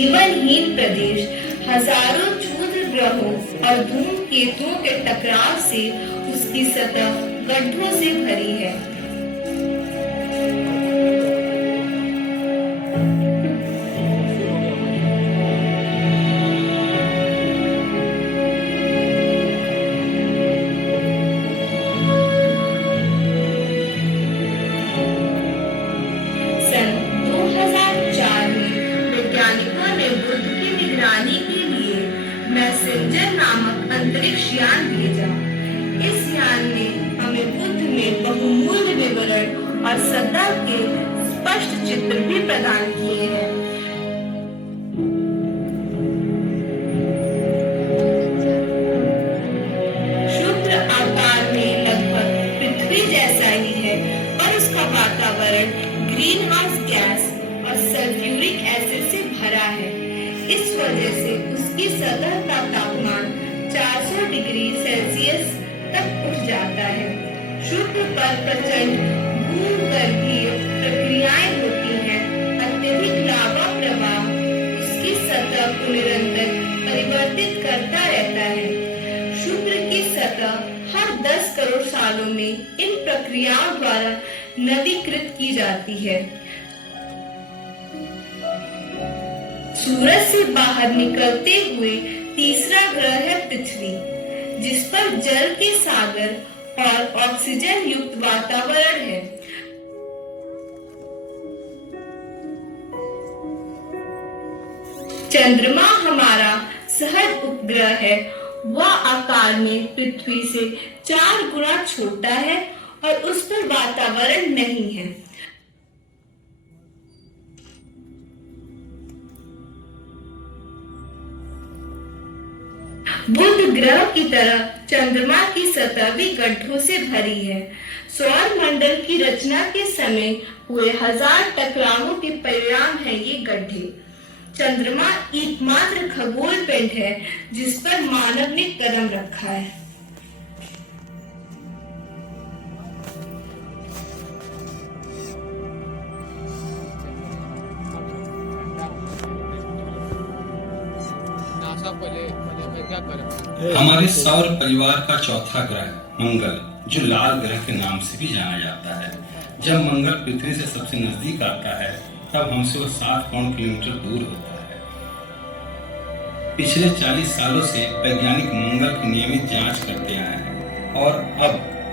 जीवनहीन प्रदेश हजारों क्षुद्र ग्रहों और धूमकेतुओं के टकराव से उसकी सतह गड्ढों से भरी है। सन 2004 में वैज्ञानिकों ने बुध की निगरानी के लिए मैसेंजर नामक अंतरिक्ष यान भेजा। इस यान ने हमें बुध में बहुमूल्य विवरण और सतह के स्पष्ट चित्र भी प्रदान किए हैं। शुक्र आकार में लगभग पृथ्वी जैसा ही है और उसका वातावरण ग्रीन हाउस गैस और सल्फ्यूरिक एसिड से भरा है। इस वजह से उसकी सतह का तापमान 400 डिग्री सेल्सियस तक उठ जाता है। शुक्र पर प्रचंड भूगर्भीय प्रक्रियाएं होती हैं। अत्यधिक लावा प्रवाह उसकी सतह को निरंतर परिवर्तित करता रहता है। शुक्र की सतह हर 10 करोड़ सालों में इन प्रक्रियाओं द्वारा नवीकृत की जाती है। सूरज से बाहर निकलते हुए तीसरा ग्रह है पृथ्वी, जिस पर जल के सागर और ऑक्सीजन युक्त वातावरण है। चंद्रमा हमारा सहज उपग्रह है। वह आकार में पृथ्वी से 4 गुना छोटा है और उस पर वातावरण नहीं है। बुध ग्रह की तरह चंद्रमा की सतह भी गड्ढों से भरी है। सौर मंडल की रचना के समय हुए 1000 टकरावों के परिणाम है ये गड्ढे। चंद्रमा एकमात्र खगोल पिंड है जिस पर मानव ने कदम रखा है। हमारे सौर परिवार का चौथा ग्रह मंगल, जो लाल ग्रह के नाम से भी जाना जाता है। जब मंगल पृथ्वी से सबसे नजदीक आता है तब हमसे वो 7 करोड़ किलोमीटर दूर होता है। पिछले 40 सालों से वैज्ञानिक मंगल की नियमित जांच करते आए हैं और अब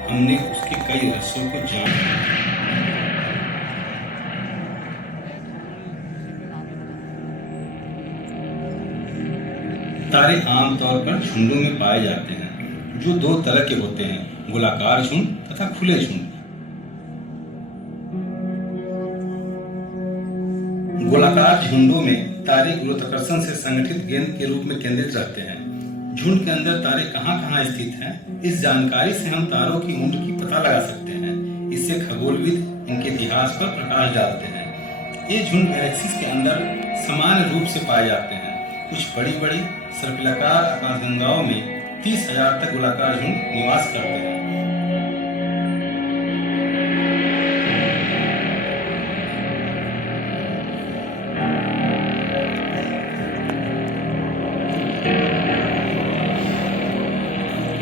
हमने उसके कई रहस्यों को जाना। तारे आमतौर पर झुंडों में पाए जाते हैं, जो 2 तरह के होते हैं, गोलाकार झुंड तथा खुले झुंड। गोलाकार झुंडों में तारे गुरुत्वाकर्षण से संगठित गेंद के रूप में केंद्रित रहते हैं। झुंड के अंदर तारे कहाँ-कहाँ स्थित हैं, इस जानकारी से हम तारों की उम्र की पता लगा सकते हैं। इससे खगोलविद इनके इतिहास पर प्रकाश डालते हैं। ये झुंड गैलेक्सीज के अंदर सामान्य रूप से पाए जाते हैं। कुछ बड़ी-बड़ी सर्पिलाकार आकाशगंगाओं में 30,000 तक गोलाकार झुंड निवास करते हैं।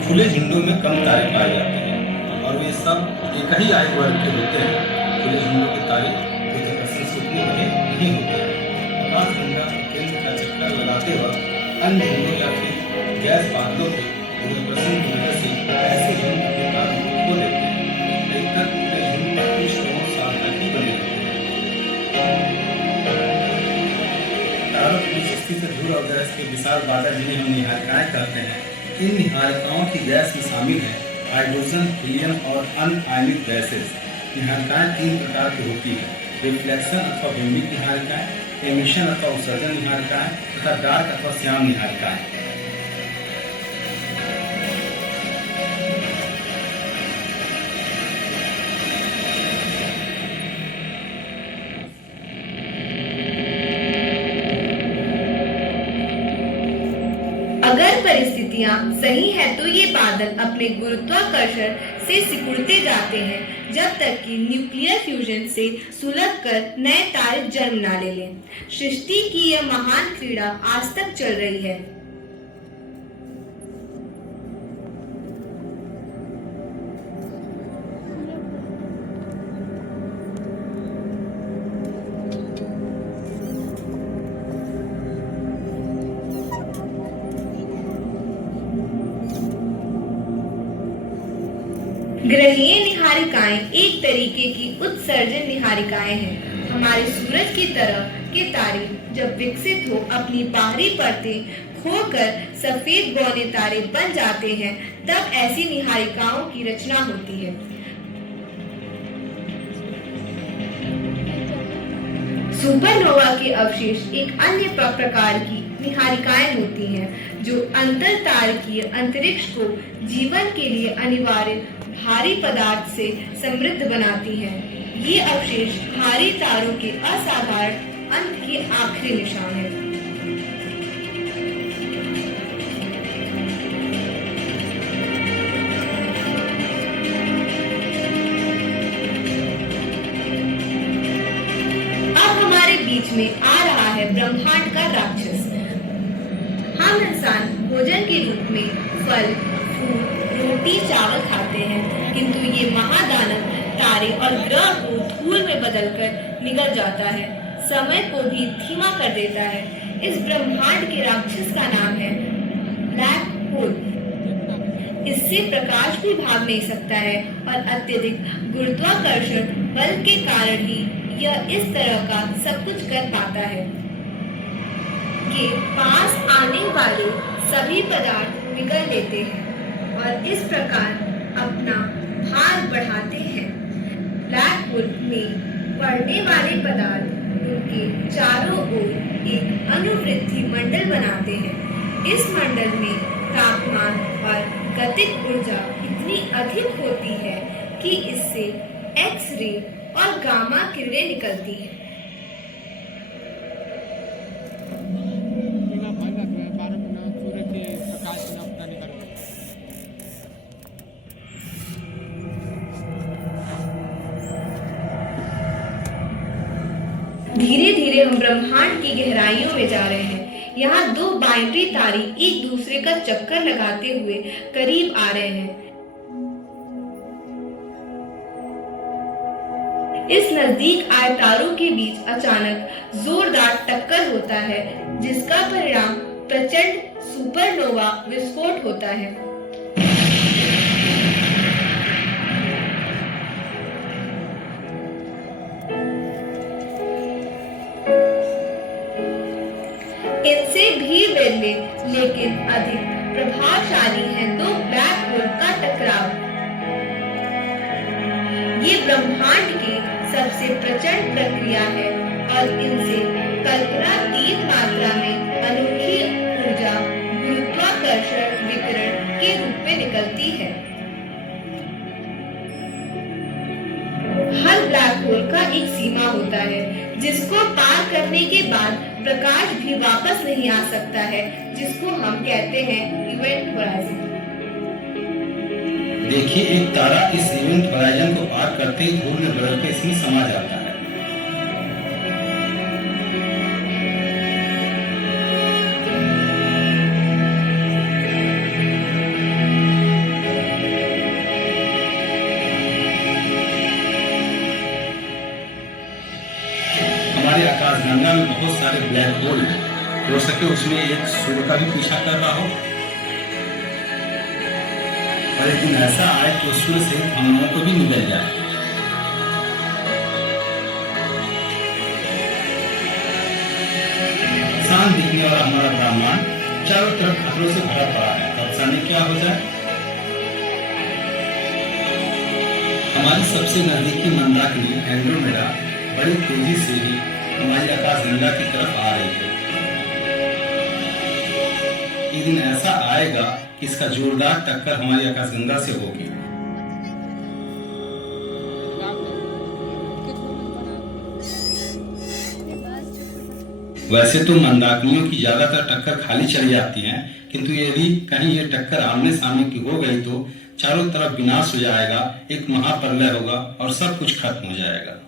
खुले झुंडों में कम तारे पाए जाते हैं और वे सब एक ही आयु वर्ग के होते हैं। खुले झुंडों के तारे गुरुत्वाकर्षण से उतने बड़े नहीं होते हैं। आकाशगंगा केंद्र का चक्कर लगाते वक्त अन्य झुंडों या फिर गैस बादलों के गुरुत्वाकर्षण की वजह से ऐसे झुंड अपने कार्य को खो देते हैं। अधिकतर खुले झुंड 25 करोड़ साल तक ही बने रहते हैं। तारों के बीच स्थित धूल और गैस के विशाल बादल, जिन्हें हम निहारिकाएं कहते हैं, इन निहारिकाओं की गैस में शामिल है हाइड्रोजन, हीलियम और अनआयनिक गैसेस। निहारिकाएं 3 प्रकार की होती है: रिफ्लेक्शन अथवा बिंबित निहारिकाएं, एमिशन अथवा उत्सर्जन निहारिकाएं तथा डार्क अथवा श्याम निहारिकाएं। अगर परिस्थितियां सही है तो ये बादल अपने गुरुत्वाकर्षण से सिकुड़ते जाते हैं। जब तक कि न्यूक्लियर फ्यूजन से सुलग कर नए तारे जन्म न ले लें। सृष्टि की यह महान क्रीड़ा आज तक चल रही है। ग्रहीय निहारिकाएं एक तरीके की उत्सर्जन निहारिकाएं हैं। हमारे सूरज की तरह के तारे जब विकसित हो अपनी बाहरी परतें खोकर सफेद बौने तारे बन जाते हैं, तब ऐसी निहारिकाओं की रचना होती है। सुपरनोवा के अवशेष एक अन्य प्रकार की निहारिकाएं होती हैं, जो अंतरतारकीय अंतरिक्ष को जीवन के लिए अनिवार्य भारी पदार्थ से समृद्ध बनाती हैं। ये अवशेष भारी तारों के असाधारण अंत के आखिरी निशान हैं। अब हमारे बीच में आ रहा है ब्रह्मांड का राक्षस। हम इंसान भोजन के रूप में फल, फूल, रोटी, चावल खाते हैं, किंतु ये महादानव तारे और ग्रह को धूल में बदलकर निगल जाता है, समय को भी धीमा कर देता है। इस ब्रह्मांड के राक्षस का नाम है ब्लैक होल। इससे प्रकाश भी भाग नहीं सकता है और अत्यधिक गुरुत्वाकर्षण बल के कारण ही यह इस तरह का सब कुछ कर पाता है। ये पास आने वाले सभी पदार्थ पिघल लेते हैं और इस प्रकार अपना भार बढ़ाते हैं। ब्लैक होल में पड़ने वाले पदार्थ उनके चारों ओर एक अनुवृत्ति मंडल बनाते हैं। इस मंडल में तापमान और गतिक ऊर्जा इतनी अधिक होती है कि इससे एक्स-रे और गामा किरणें निकलती हैं। धीरे धीरे हम ब्रह्मांड की गहराइयों में जा रहे हैं। यहाँ दो बाइनरी तारे एक दूसरे का चक्कर लगाते हुए करीब आ रहे हैं। इस नजदीक आए तारों के बीच अचानक जोरदार टक्कर होता है, जिसका परिणाम प्रचंड सुपरनोवा विस्फोट होता है। इनसे भी विरले लेकिन अधिक प्रभावशाली है दो ब्लैक होल का टकराव। ये ब्रह्मांड की सबसे प्रचंड प्रक्रिया है और इनसे कल्पनातीत मात्रा में अनोखी ऊर्जा गुरुत्वाकर्षण विकिरण के रूप में निकलती है। हर ब्लैक होल का एक सीमा होता है, जिसको पार करने के बाद प्रकाश भी वापस नहीं आ सकता है, जिसको हम कहते हैं इवेंट होराइजन। देखिए, एक तारा इस इवेंट होराइजन को पार करते ही धूल में बदलकर इसमें समा जाता है। हमारे आकाशगंगा में बहुत सारे ब्लैक होल हो सके उसमें एक सूर्य का भी पीछा कर रहा हो, और एक दिन ऐसा आए तो सूर्य से हम लोगों को भी निकल जाए। शांत दिखने वाला हमारा ब्रह्मांड चारों तरफ खतरों से भरा पड़ा है, तब जाने क्या हो जाए। हमारी सबसे नजदीकी मंदाकिनी एंड्रोमेडा बड़ी तेजी से ही हमारी आकाशगंगा की तरफ आ रही है। एक दिन ऐसा आएगा कि इसका जोरदार टक्कर हमारी आकाशगंगा से होगी। वैसे तो मंदाकिनियों की ज्यादातर टक्कर खाली चली जाती हैं, किंतु यदि कहीं ये टक्कर आमने सामने की हो गई तो चारों तरफ विनाश हो जाएगा, एक महाप्रलय होगा और सब कुछ खत्म हो जाएगा।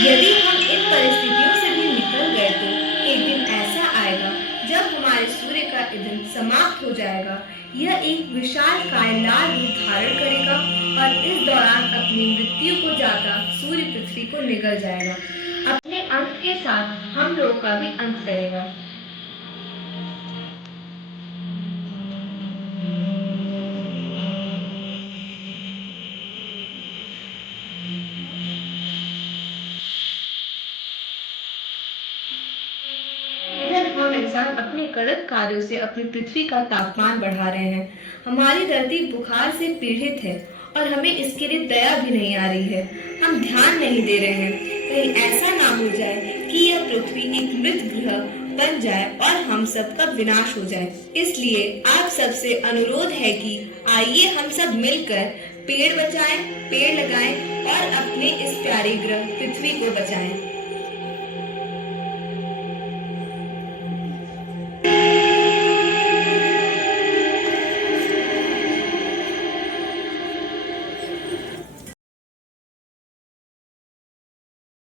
यदि हम इन परिस्थितियों से भी निकल गए तो एक दिन ऐसा आएगा जब हमारे सूर्य का ईंधन समाप्त हो जाएगा। यह एक विशालकाय लाल रूप धारण करेगा और इस दौरान अपनी मृत्यु को जाता सूर्य पृथ्वी को निगल जाएगा। अपने अंत के साथ हम लोगों का भी अंत करेगा। हम इंसान अपने गलत कार्यों से अपनी पृथ्वी का तापमान बढ़ा रहे हैं। हमारी धरती बुखार से पीड़ित है और हमें इसके लिए दया भी नहीं आ रही है। हम ध्यान नहीं दे रहे हैं। कहीं ऐसा ना हो जाए कि यह पृथ्वी एक मृत ग्रह बन जाए और हम सबका विनाश हो जाए। इसलिए आप सबसे अनुरोध है कि आइए हम सब मिलकर पेड़ बचाएं, पेड़ लगाएं और अपने इस प्यारे ग्रह पृथ्वी को बचाएं।